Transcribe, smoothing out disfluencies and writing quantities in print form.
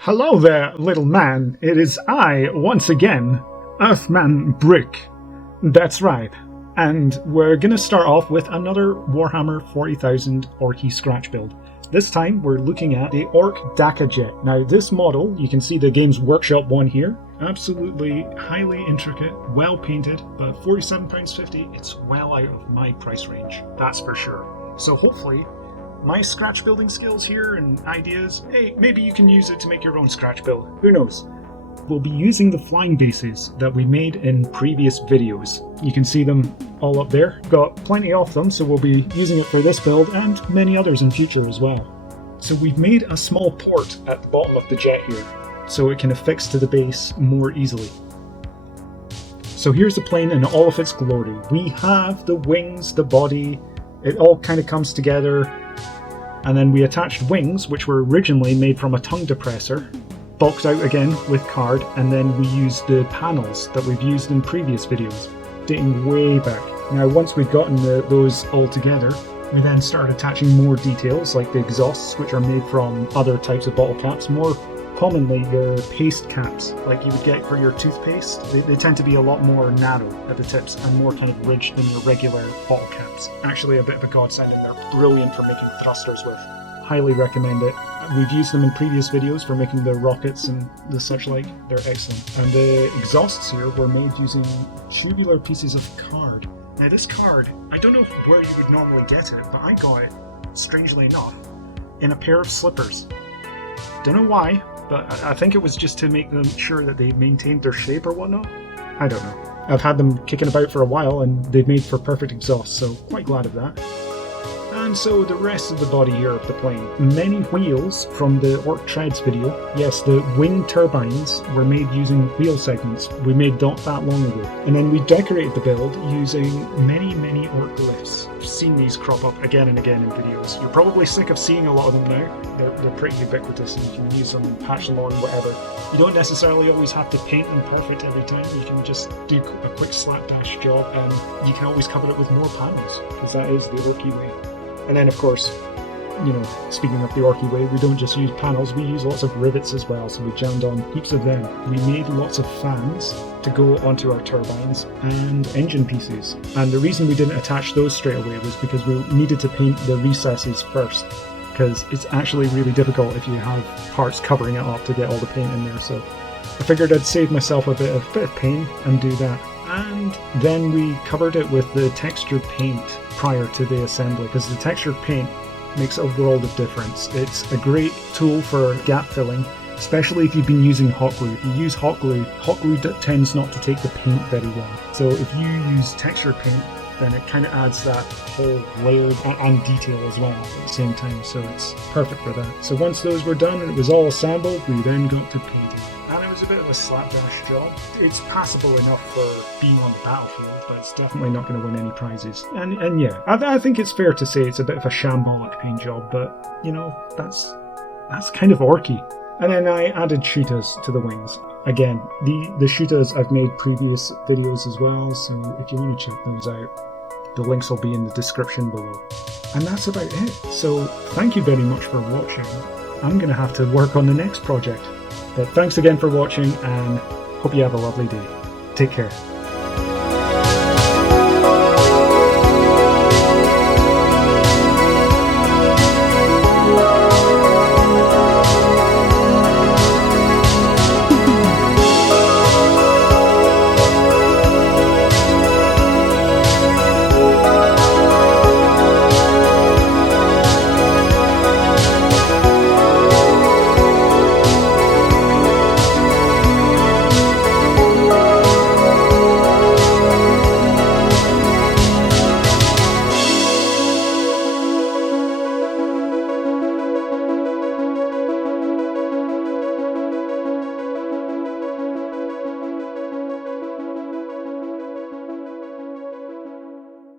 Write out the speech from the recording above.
Hello there, little man. It is I, once again, earthmanbrick. That's right. And we're going to start off with another Warhammer 40,000 Orky scratch build. This time we're looking at the Ork Dakka jet. Now this model, you can see the Games Workshop one here. Absolutely highly intricate, well painted, but £47.50, it's well out of my price range, that's for sure. So hopefully my scratch building skills here and ideas, hey, maybe you can use it to make your own scratch build. Who knows? We'll be using the flying bases that we made in previous videos. You can see them all up there. Got plenty of them, so we'll be using it for this build and many others in future as well. So we've made a small port at the bottom of the jet here, so it can affix to the base more easily. So here's the plane in all of its glory. We have the wings, the body, it all kind of comes together. And then we attached wings, which were originally made from a tongue depressor, bulked out again with card, and then we used the panels that we've used in previous videos, dating way back. Now once we've gotten those all together, we then started attaching more details, like the exhausts, which are made from other types of bottle caps, more commonly your paste caps, like you would get for your toothpaste. They tend to be a lot more narrow at the tips and more kind of ridged than your regular bottle caps. Actually a bit of a godsend, and they're brilliant for making thrusters with. Highly recommend it. We've used them in previous videos for making the rockets and the such like. They're excellent. And the exhausts here were made using tubular pieces of card. Now this card, I don't know where you would normally get it, but I got it, strangely enough, in a pair of slippers. Don't know why, but I think it was just to make them sure that they maintained their shape or whatnot. I don't know. I've had them kicking about for a while and they've made for perfect exhaust, so quite glad of that. And so the rest of the body here of the plane. Many wheels from the Ork Treads video. Yes, the wing turbines were made using wheel segments. We made not that long ago. And then we decorated the build using many Ork glyphs. I've seen these crop up again and again in videos. You're probably sick of seeing a lot of them now. They're pretty ubiquitous and you can use them, patch them on, whatever. You don't necessarily always have to paint them perfect every time. You can just do a quick slapdash job and you can always cover it with more panels, because that is the Orky way. And then, of course, you know, speaking of the Orky way, we don't just use panels, we use lots of rivets as well, so we jammed on heaps of them. We made lots of fans to go onto our turbines and engine pieces. And the reason we didn't attach those straight away was because we needed to paint the recesses first, because it's actually really difficult if you have parts covering it up to get all the paint in there. So I figured I'd save myself a bit of pain and do that. And then we covered it with the textured paint prior to the assembly, because the textured paint makes a world of difference. It's a great tool for gap filling, especially if you've been using hot glue. If you use hot glue tends not to take the paint very well. So if you use textured paint, then it kind of adds that whole layer and detail as well at the same time, so it's perfect for that. So once those were done and it was all assembled, we then got to painting. And it was a bit of a slapdash job. It's passable enough for being on the battlefield, but it's definitely not going to win any prizes. And yeah, I think it's fair to say it's a bit of a shambolic paint job, but, you know, that's kind of Orky. And then I added shooters to the wings. Again, the shooters I've made previous videos as well, so if you want to check those out, the links will be in the description below. And that's about it. So thank you very much for watching. I'm going to have to work on the next project. But thanks again for watching and hope you have a lovely day. Take care.